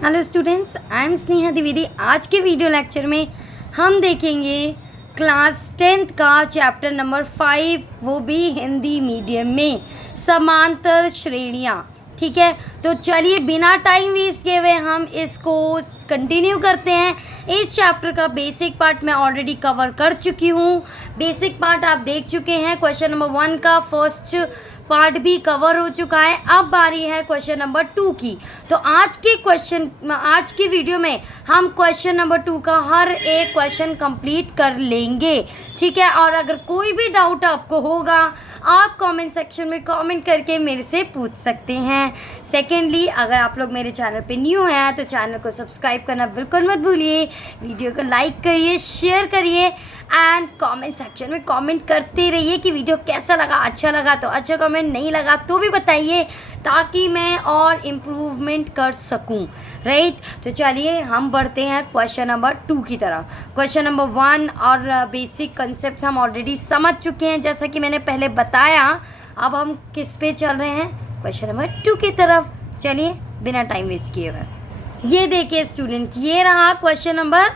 Hello students, I am Sneha Dwivedi. आज के video lecture में हम देखेंगे क्लास 10th का चैप्टर नंबर 5, वो भी हिंदी मीडियम में, समांतर श्रेणियाँ। ठीक है, तो चलिए बिना टाइम वेस्ट किए हुए हम इसको कंटिन्यू करते हैं। इस चैप्टर का बेसिक पार्ट मैं ऑलरेडी कवर कर चुकी हूँ। बेसिक पार्ट आप देख चुके हैं। क्वेश्चन नंबर 1 का फर्स्ट पार्ट भी कवर हो चुका है। अब बारी है क्वेश्चन नंबर 2 की। तो आज की वीडियो में हम क्वेश्चन नंबर 2 का हर एक क्वेश्चन कंप्लीट कर लेंगे। ठीक है, और अगर कोई भी डाउट आपको होगा आप कमेंट सेक्शन में कमेंट करके मेरे से पूछ सकते हैं। सेकेंडली, अगर आप लोग मेरे चैनल पे न्यू हैं तो चैनल को सब्सक्राइब करना बिल्कुल मत भूलिए। वीडियो को लाइक करिए, शेयर करिए एंड कमेंट सेक्शन में कमेंट करते रहिए कि वीडियो कैसा लगा। अच्छा लगा तो अच्छा कमेंट, नहीं लगा तो भी बताइए ताकि मैं और इम्प्रूवमेंट कर सकूं। राइट, तो चलिए हम बढ़ते हैं क्वेश्चन नंबर 2 की तरफ। क्वेश्चन नंबर 1 और बेसिक कंसेप्ट हम ऑलरेडी समझ चुके हैं जैसा कि मैंने पहले बताया। अब हम किस पे चल रहे हैं? क्वेश्चन नंबर 2 की तरफ। चलिए बिना टाइम वेस्ट किए हुए, ये देखिए स्टूडेंट, ये रहा क्वेश्चन नंबर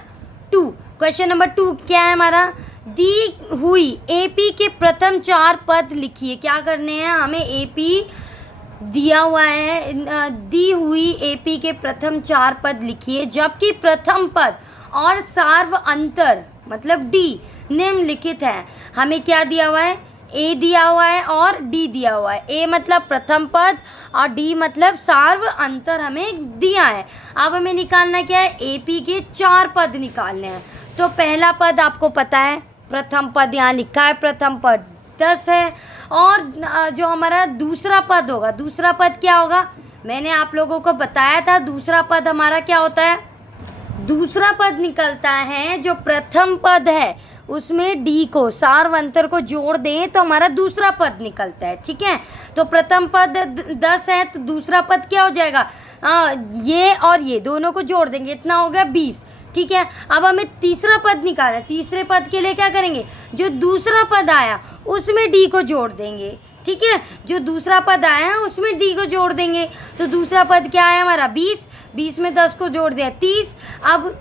2। क्वेश्चन नंबर 2 क्या है हमारा? दी हुई एपी के प्रथम 4 पद लिखिए। क्या करने हैं हमें? एपी दिया हुआ है, दी हुई एपी के प्रथम 4 पद लिखिए, जबकि प्रथम पद और सार्व अंतर मतलब डी निम्नलिखित है। हमें क्या दिया हुआ है? ए दिया हुआ है और डी दिया हुआ है। ए मतलब प्रथम पद और डी मतलब सार्व अंतर हमें दिया है। अब हमें निकालना क्या है? एपी के 4 पद निकालने हैं। तो पहला पद आपको पता है, प्रथम पद यहाँ लिखा है, प्रथम पद 10 है। और जो हमारा दूसरा पद होगा, दूसरा पद क्या होगा? मैंने आप लोगों को बताया था दूसरा पद हमारा क्या होता है। दूसरा पद निकलता है जो प्रथम पद है उसमें डी को, सार्व अंतर को जोड़ दें तो हमारा दूसरा पद निकलता है। ठीक है, तो प्रथम पद 10 है तो दूसरा पद क्या हो जाएगा? ये और ये दोनों को जोड़ देंगे, इतना हो गया 20। ठीक है, अब हमें तीसरा पद निकालना है। तीसरे पद के लिए क्या करेंगे? जो दूसरा पद आया उसमें डी को जोड़ देंगे। ठीक है, जो दूसरा पद आया है उसमें डी को जोड़ देंगे। तो दूसरा पद क्या आया हमारा? 20। 20 में 10 को जोड़ दिया 30। अब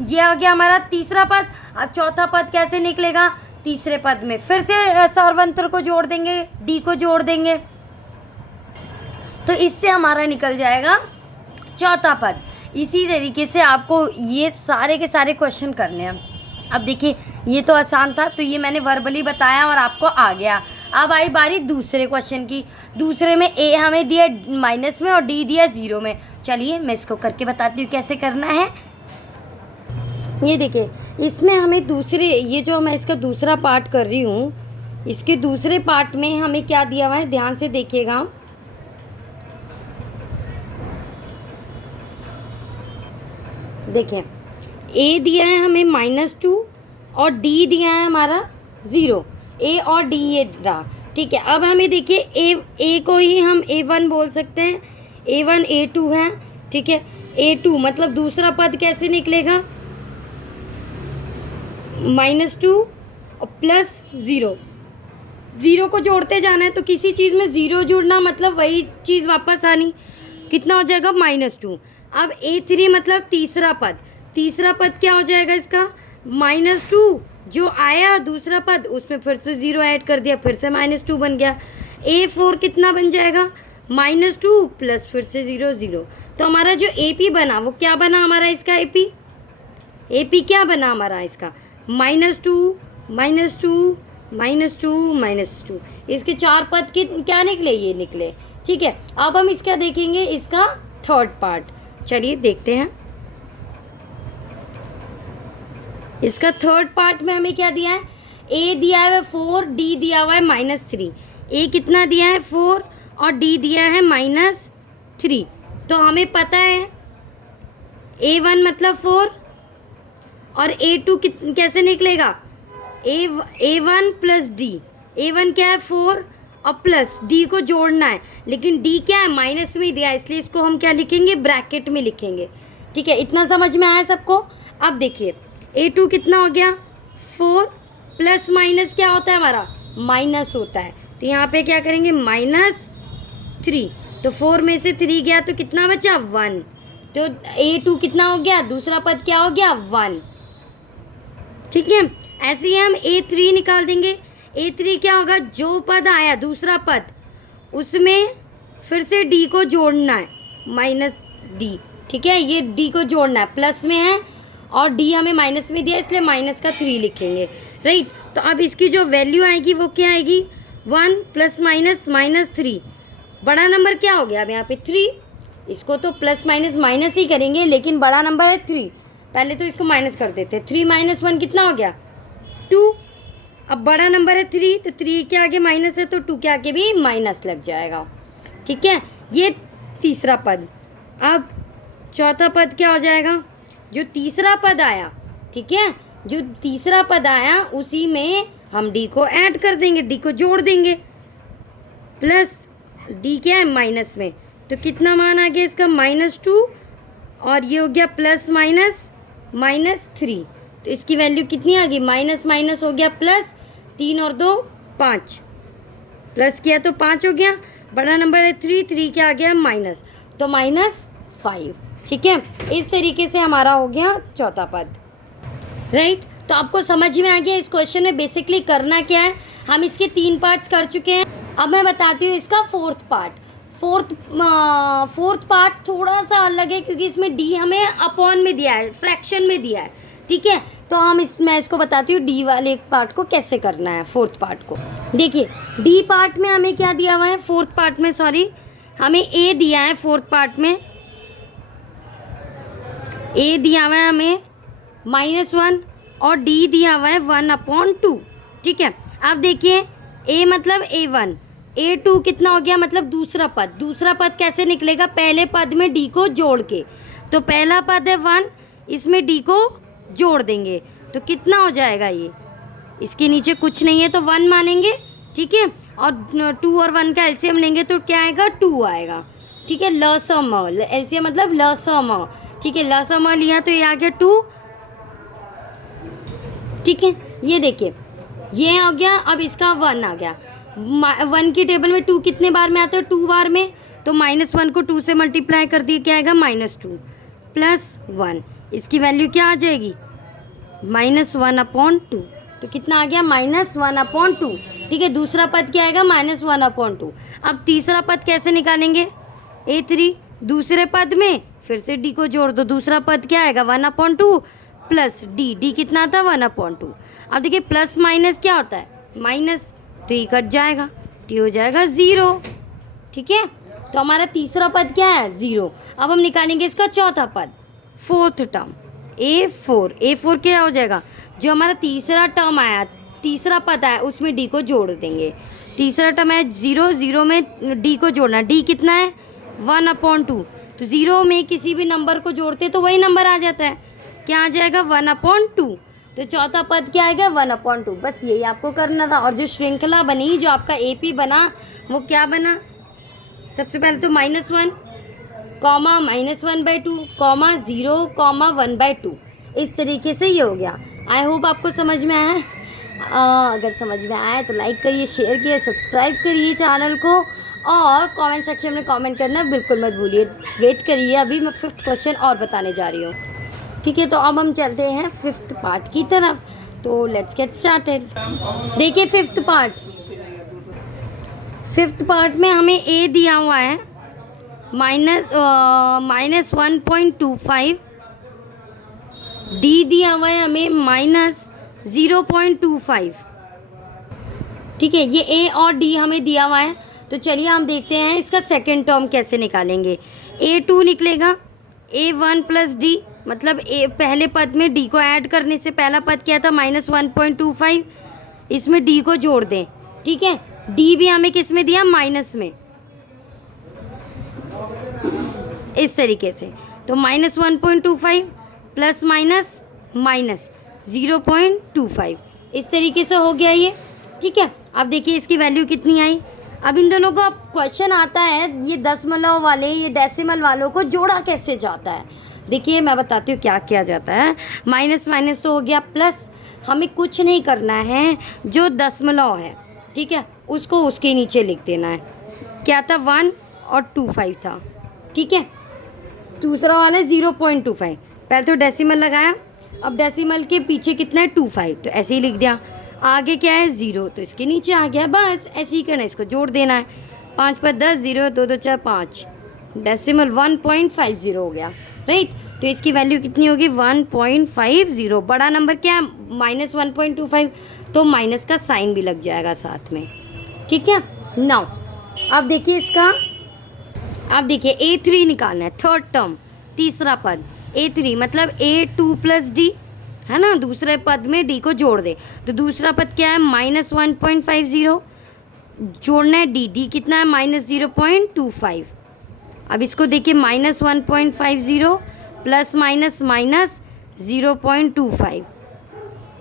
ये आ गया हमारा तीसरा पद। अब चौथा पद कैसे निकलेगा? तीसरे पद में फिर से सार्वंतर को जोड़ देंगे, डी को जोड़ देंगे, तो इससे हमारा निकल जाएगा चौथा पद। इसी तरीके से आपको ये सारे के सारे क्वेश्चन करने हैं। अब देखिए ये तो आसान था, तो ये मैंने वर्बली बताया और आपको आ गया। अब आई बारी दूसरे क्वेश्चन की। दूसरे में ए हमें दिया माइनस में और डी दिया 0 में। चलिए मैं इसको करके बताती हूँ कैसे करना है। ये देखिए, इसमें हमें दूसरे, ये जो मैं इसका दूसरा पार्ट कर रही हूँ, इसके दूसरे पार्ट में हमें क्या दिया हुआ है, ध्यान से देखिएगा। देखें, ए दिया है हमें -2 और डी दिया है हमारा 0। ए और डी ये रहा। ठीक है, अब हमें देखिए ए को ही हम A1 बोल सकते हैं। A1 A2 है। ठीक है, A2 मतलब दूसरा पद कैसे निकलेगा? -2 और +0। 0 को जोड़ते जाना है, तो किसी चीज़ में 0 जुड़ना मतलब वही चीज़ वापस आनी। कितना हो जाएगा? -2। अब A3 मतलब तीसरा पद। तीसरा पद क्या हो जाएगा इसका? -2 जो आया दूसरा पद उसमें फिर से 0 ऐड कर दिया, फिर से -2 बन गया। A4 कितना बन जाएगा? -2 प्लस फिर से 0 0। तो हमारा जो AP बना वो क्या बना हमारा? इसका AP क्या बना हमारा इसका? -2 -2 -2 इसके 4 पद के क्या निकले? ये निकले। ठीक है, अब हम इसका देखेंगे, इसका थर्ड पार्ट। चलिए देखते हैं। इसका थर्ड पार्ट में हमें क्या दिया है? ए दिया है 4, डी दिया हुआ है -3। ए कितना दिया है? 4 और डी दिया है -3। तो हमें पता है A1 मतलब 4 और A2 कैसे निकलेगा? A1 plus D. A1 क्या है? 4 और प्लस डी को जोड़ना है, लेकिन डी क्या है? माइनस में दिया है, इसलिए इसको हम क्या लिखेंगे? ब्रैकेट में लिखेंगे। ठीक है, इतना समझ में आया सबको? अब देखिए A2 कितना हो गया? 4 प्लस माइनस क्या होता है हमारा? माइनस होता है। तो यहाँ पे क्या करेंगे? -3। तो 4 में से 3 गया तो कितना बचा? 1। तो A2 कितना हो गया, दूसरा पद क्या हो गया 1, ठीक है। ऐसे ही हम A3 निकाल देंगे। A3 क्या होगा, जो पद आया दूसरा पद उसमें फिर से D को जोड़ना है, माइनस D, ठीक है। ये D को जोड़ना है, प्लस में है और D हमें माइनस में दिया इसलिए माइनस का 3 लिखेंगे, राइट। तो अब इसकी जो वैल्यू आएगी वो क्या आएगी, 1 प्लस माइनस माइनस 3। बड़ा नंबर क्या हो गया अब यहाँ पे 3, इसको तो प्लस माइनस माइनस ही करेंगे लेकिन बड़ा नंबर है 3, पहले तो इसको माइनस कर देते। 3 माइनस 1 कितना हो गया 2। अब बड़ा नंबर है 3 तो 3 के आगे माइनस है तो 2 के आगे भी माइनस लग जाएगा, ठीक है। ये तीसरा पद। अब चौथा पद क्या हो जाएगा, जो तीसरा पद आया, ठीक है, जो तीसरा पद आया उसी में हम D को ऐड कर देंगे, D को जोड़ देंगे, प्लस D क्या है माइनस में, तो कितना मान आ गया इसका -2 और ये हो गया प्लस माइनस -3। तो इसकी वैल्यू कितनी आ गई, माइनस माइनस हो गया प्लस, 3 और 2 5, प्लस किया तो 5 हो गया। बड़ा नंबर है 3 क्या आ गया माइनस, तो -5, ठीक है। इस तरीके से हमारा हो गया चौथा पद, राइट। तो आपको समझ में आ गया इस क्वेश्चन में बेसिकली करना क्या है। हम इसके 3 पार्ट्स कर चुके हैं, अब मैं बताती हूँ इसका फोर्थ पार्ट। फोर्थ पार्ट थोड़ा सा अलग है क्योंकि इसमें D हमें अपॉन में दिया है, फ्रैक्शन में दिया है, ठीक है। तो मैं इसको बताती हूँ D वाले पार्ट को कैसे करना है, फोर्थ पार्ट को। देखिए D पार्ट में हमें क्या दिया हुआ है, फोर्थ पार्ट में सॉरी, हमें A दिया है, फोर्थ पार्ट में A दिया हुआ है हमें -1 और D दिया हुआ है 1/2, ठीक है। अब देखिए A मतलब A1, A2 कितना हो गया, मतलब दूसरा पद कैसे निकलेगा, पहले पद में D को जोड़ के। तो पहला पद है 1, इसमें D को जोड़ देंगे तो कितना हो जाएगा, ये इसके नीचे कुछ नहीं है तो 1 मानेंगे, ठीक है। और 2 और 1 का एलसीएम लेंगे तो क्या आएगा 2 आएगा, ठीक है। लसम एलसीएम मतलब लसम, ठीक है। लसम लिया तो ये आ गया 2, ठीक है। ये देखिए ये हो गया। अब इसका 1 आ गया, 1 की टेबल में 2 कितने बार में आता है, 2 बार में, तो -1 को 2 से मल्टीप्लाई कर दिए, क्या आएगा -2 प्लस 1, इसकी वैल्यू क्या आ जाएगी -1/2, तो कितना आ गया -1/2, ठीक है। दूसरा पद क्या आएगा -1/2। अब तीसरा पद कैसे निकालेंगे, A3 दूसरे पद में फिर से D को जोड़ दो, दूसरा पद क्या आएगा 1/2 प्लस D कितना था 1/2। अब देखिए प्लस माइनस क्या होता है माइनस, तो ये कट जाएगा, तो हो जाएगा 0, ठीक है। तो हमारा तीसरा पद क्या है 0। अब हम निकालेंगे इसका चौथा पद, फोर्थ टर्म A4 क्या हो जाएगा, जो हमारा तीसरा टर्म आया, तीसरा पद आया उसमें D को जोड़ देंगे। तीसरा टर्म है 0 में D को जोड़ना, D कितना है 1/2, तो 0 में किसी भी नंबर को जोड़ते तो वही नंबर आ जाता है, क्या आ जाएगा 1/2। तो चौथा पद क्या आएगा 1/2। बस यही आपको करना था। और जो श्रृंखला बनी, जो आपका AP बना, वो क्या बना, सबसे पहले तो -1 कॉमा -1/2 कॉमा 0 कॉमा 1/2, इस तरीके से ये हो गया। आई होप आपको समझ में आया। अगर समझ में आया तो लाइक करिए, शेयर करिए, सब्सक्राइब करिए चैनल को और कमेंट सेक्शन में कमेंट करना बिल्कुल मत भूलिए। वेट करिए, अभी मैं 5th क्वेश्चन और बताने जा रही हूँ, ठीक है। तो अब हम चलते हैं 5th पार्ट की तरफ, तो लेट्स गेट स्टार्टेड। देखिए 5th पार्ट में हमें A दिया हुआ है -1.25, D दिया हुआ है हमें -0.25, ठीक है। ये A और D हमें दिया हुआ है, तो चलिए हम देखते हैं इसका सेकेंड टर्म कैसे निकालेंगे। A2 निकलेगा A1 प्लस D, मतलब पहले पद में D को ऐड करने से पहला पद क्या था -1.25, इसमें D को जोड़ दें, ठीक है। D भी हमें किस में दिया माइनस में, इस तरीके से, तो -1.25 प्लस माइनस -0.25, इस तरीके से हो गया ये, ठीक है। अब देखिए इसकी वैल्यू कितनी आई। अब इन दोनों को अब क्वेश्चन आता है, ये दशमलव वाले, ये डेसिमल वालों को जोड़ा कैसे जाता है। देखिए मैं बताती हूँ क्या किया जाता है। माइनस माइनस तो हो गया प्लस, हमें कुछ नहीं करना है, जो दशमलव है, ठीक है, उसको उसके नीचे लिख देना है। क्या था 1 और 25 था, ठीक है। दूसरा वाला है 0.25। पहले तो डेसिमल लगाया, अब डेसिमल के पीछे कितना है 25, तो ऐसे ही लिख दिया। आगे क्या है 0, तो इसके नीचे आ गया, बस ऐसे ही करना है, इसको जोड़ देना है। 5 पर 10, 0 2 2 4 5, डेसिमल 1.50 हो गया, राइट। तो इसकी वैल्यू कितनी होगी 1.50। बड़ा नंबर क्या है -1.25, तो माइनस का साइन भी लग जाएगा साथ में, ठीक है। नाउ अब देखिए इसका, अब देखिए A3 निकालना है, थर्ड टर्म, तीसरा पद A3 मतलब A2 + D है ना, दूसरे पद में D को जोड़ दे। तो दूसरा पद क्या है -1.50, जोड़ना है D कितना है -0.25। अब इसको देखिए -1.50 प्लस माइनस माइनस 0.25।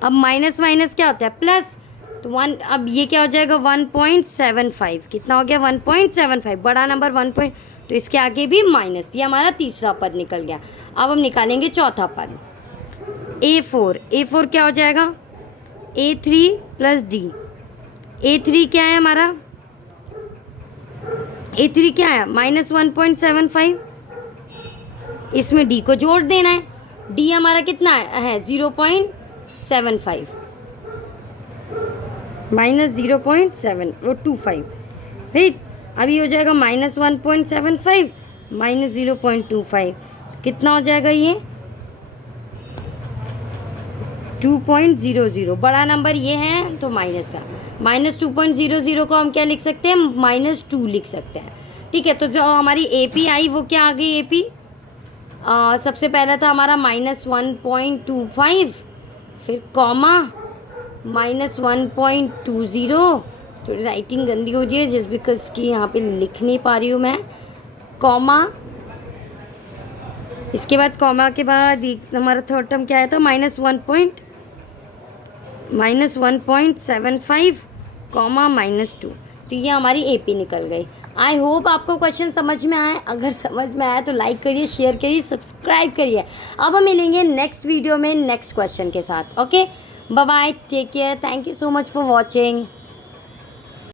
अब माइनस माइनस क्या होता है प्लस, तो 1, अब ये क्या हो जाएगा 1.75। कितना हो गया 1.75, बड़ा नंबर 1 तो इसके आगे भी माइनस। ये हमारा तीसरा पद निकल गया। अब हम निकालेंगे चौथा पद A4। A4 क्या हो जाएगा A3 + D। A3 क्या है हमारा, A3 क्या है -1.75, इसमें D को जोड़ देना है। D हमारा कितना है 0.75 -0.725, राइट। अभी हो जाएगा -1.75 -0.25, कितना हो जाएगा ये 2.00। बड़ा नंबर ये है तो माइनस है, -2.00 को हम क्या लिख सकते हैं -2 लिख सकते हैं, ठीक है। तो जो हमारी AP आई वो क्या आ गई AP, सबसे पहला था हमारा -1.25, फिर कॉमा -1.20, थोड़ी राइटिंग गंदी हो रही है जस्ट बिकॉज कि यहाँ पे लिख नहीं पा रही हूँ मैं, कॉमा, इसके बाद कॉमा के बाद हमारा थर्ड टर्म क्या आया था -1.75 कॉमा -2। तो ये हमारी AP निकल गई। आई होप आपको क्वेश्चन समझ में आए, अगर समझ में आया तो लाइक करिए, शेयर करिए, सब्सक्राइब करिए। अब हम मिलेंगे नेक्स्ट वीडियो में नेक्स्ट क्वेश्चन के साथ। Okay, bye bye, take care, thank you so much for watching.